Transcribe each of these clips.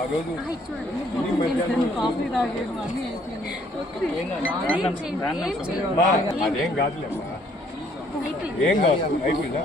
ఆ రోజు అదేం కాదులేమ్మా, ఏం కాదు, అయిపోయిందా?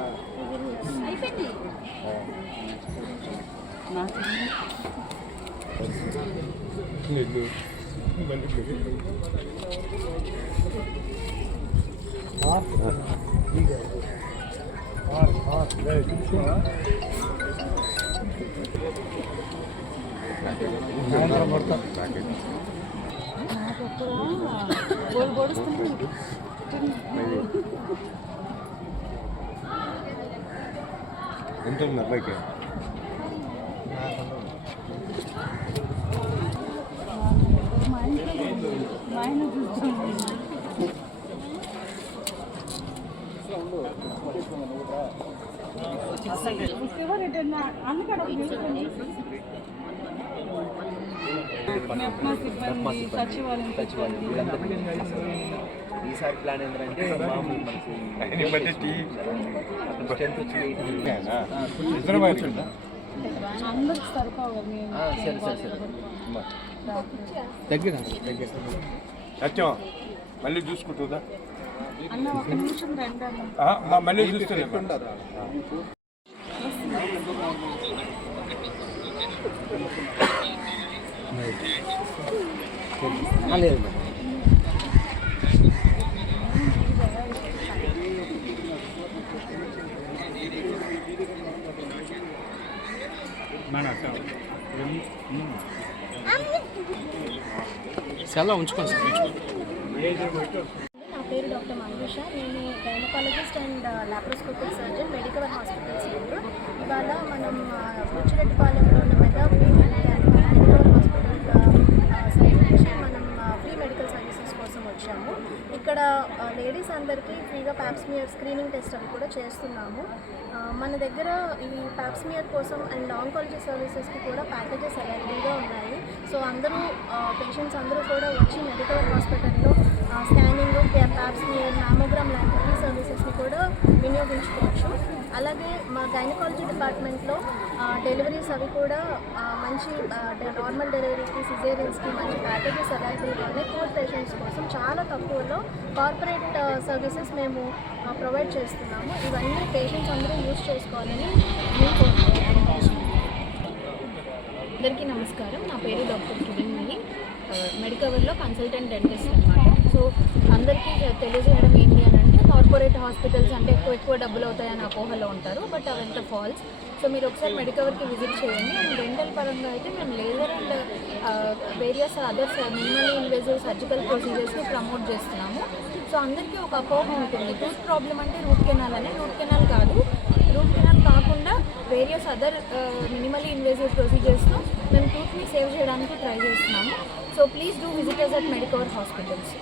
ఎంత ఉంది అబ్బాయికి? ఈసారి ప్లాన్ ఏంటంటే సత్యం మళ్ళీ చూసుకుంటుందా? మళ్ళీ చూస్తుంది. లేదు చాలా ఉంచుకోండి సార్. నా పేరు డాక్టర్ మంజుష. నేను gynaecologist and laparoscopic surgeon Medicover hospitals. ఇవాళ మనం బుచ్చిరెడ్డిపాలెంలో ఉన్న మెగా సైడ్ నుంచి మనం ఫ్రీ మెడికల్ సర్వీసెస్ కోసం వచ్చాము. ఇక్కడ లేడీస్ అందరికీ ఫ్రీగా ప్యాప్స్మియర్ స్క్రీనింగ్ టెస్ట్ అవి కూడా చేస్తున్నాము. మన దగ్గర ఈ ప్యాప్స్మియర్ కోసం అండ్ ఆంకాలజీ సర్వీసెస్కి కూడా ప్యాకేజెస్ అవైలబుల్గా ఉన్నాయి. సో అందరూ పేషెంట్స్ అందరూ కూడా వచ్చి మెడికవర్ హాస్పిటల్లో స్కానింగ్, ప్యాప్స్మియర్, మ్యామోగ్రామ్ లాంటి ఫ్రీ సర్వీసెస్ని కూడా వినియోగించుకోవచ్చు. అలాగే మా గైనకాలజీ డిపార్ట్మెంట్లో డెలివరీస్ అవి కూడా మంచి నార్మల్ డెలివరీకి, సిజేరియన్స్కి మంచి ప్యాకేజెస్ అవైలబుల్గా ఉన్నాయి. పూర్ పేషెంట్స్ కోసం చాలా తక్కువలో కార్పొరేట్ సర్వీసెస్ మేము ప్రొవైడ్ చేస్తున్నాము. ఇవన్నీ పేషెంట్స్ అందరూ యూజ్ చేసుకోవాలని మేము కోరుకుంటున్నాము. అందరికీ నమస్కారం. నా పేరు డాక్టర్ కిరణ్మణి, మెడికవర్లో కన్సల్టెంట్ డెంటిస్ట్ అనమాట. సో అందరికీ తెలియజేయడం ఏంటి అని అంటే, కార్పొరేట్ హాస్పిటల్స్ అంటే ఎక్కువ డబ్బులు అవుతాయని అపోహలో ఉంటారు. బట్ అవంతా ఫాల్స్. సో మీరు ఒకసారి మెడికవర్కి విజిట్ చేయండి. అండ్ డెంటల్ పరంగా అయితే మేము laser and various others minimally invasive surgical ప్రొసీజర్స్ని ప్రమోట్ చేస్తున్నాము. సో అందరికీ ఒక అపోహ ఉంటుంది, టూత్ ప్రాబ్లం అంటే రూట్ కెనాల్ అని. రూట్ కెనాల్ కాదు, రూట్ కెనాల్ కాకుండా వేరియస్ అదర్ మినిమల్లీ ఇన్వేజివ్ ప్రొసీజర్స్తో మేము టూత్ని సేవ్ చేయడానికి ట్రై చేస్తున్నాము. So please do visit us at Medicover hospitals.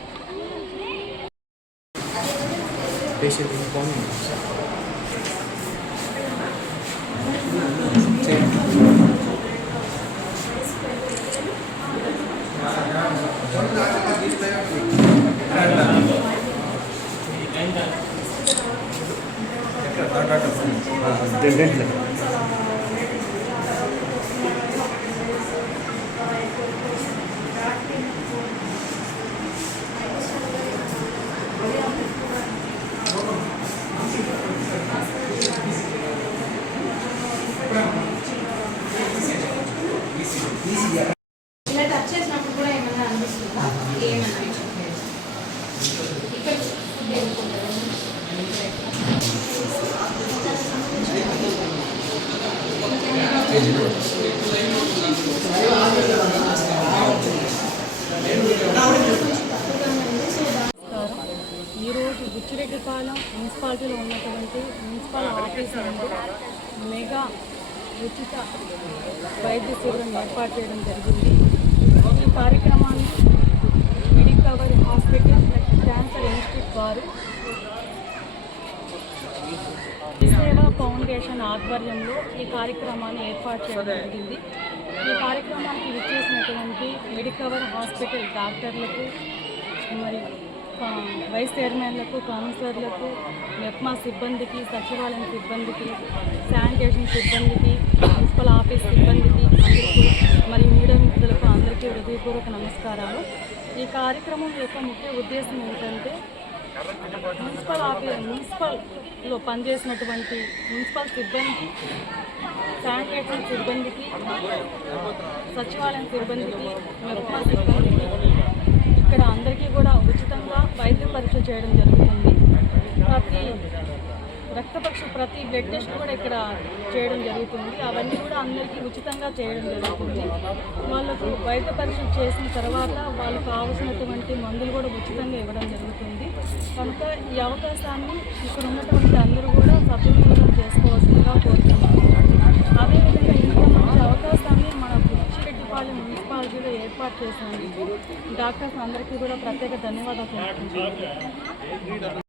ఇలా టచ్ చేసినప్పుడు కూడా ఏమన్నా అనిపిస్తుందా? ఏమనిపించట్లేదు. ఇక్కడ ఈరోజు బుచ్చిరెడ్డిపాలెం మున్సిపాలిటీలో ఉన్నటువంటి మున్సిపల్ ఆఫీస్ నుండి మెగా ఉచిత వైద్య శిబిరం ఏర్పాటు చేయడం జరిగింది. ఈ కార్యక్రమాన్ని మెడికవర్ హాస్పిటల్ క్యాన్సర్ ఇన్స్టిట్యూట్ వారు సేవా ఫౌండేషన్ ఆధ్వర్యంలో ఈ కార్యక్రమాన్ని ఏర్పాటు చేయడం జరిగింది. ఈ కార్యక్రమానికి విచ్చేసినటువంటి మెడికవర్ హాస్పిటల్ డాక్టర్లకు, మరి వైస్ చైర్మన్లకు, కౌన్సిలర్లకు, మెప్మా సిబ్బందికి, సచివాలయం సిబ్బందికి, శానిటేషన్ సిబ్బందికి, మున్సిపల్ ఆఫీస్ సిబ్బందికి అందరికీ మరియు మీడియా మిత్రులకు అందరికీ హృదయపూర్వక నమస్కారాలు. ఈ కార్యక్రమం యొక్క ముఖ్య ఉద్దేశం ఏంటంటే మున్సిపల్లో పనిచేసినటువంటి మున్సిపల్ సిబ్బంది, శానిటేషన్ సిబ్బందికి, సచివాలయం సిబ్బందికి, మెప్మా సిబ్బందికి ఇక్కడ అందరికీ కూడా ఉచితంగా వైద్య పరీక్ష చేయడం జరుగుతుంది. ప్రతి బ్లడ్ టెస్ట్ కూడా ఇక్కడ చేయడం జరుగుతుంది. అవన్నీ కూడా అందరికీ ఉచితంగా చేయడం జరుగుతుంది. వాళ్ళకు వైద్య పరీక్ష చేసిన తర్వాత వాళ్ళకు కావాల్సినటువంటి మందులు కూడా ఉచితంగా ఇవ్వడం జరుగుతుంది. కనుక ఈ అవకాశాన్ని ఇక్కడ ఉన్నటువంటి అందరూ కూడా సద్వినియోగం చేసుకోవాల్సిందిగా కోరుతున్నాను. అదేవిధంగా ఇంత మంచి అవకాశాన్ని మన బుచ్చిరెడ్డిపాలెం మున్సిపాలిటీలో ఏర్పాటు చేసినందుకు డాక్టర్స్ అందరికీ కూడా ప్రత్యేక ధన్యవాదాలు తెలుపుతున్నాను.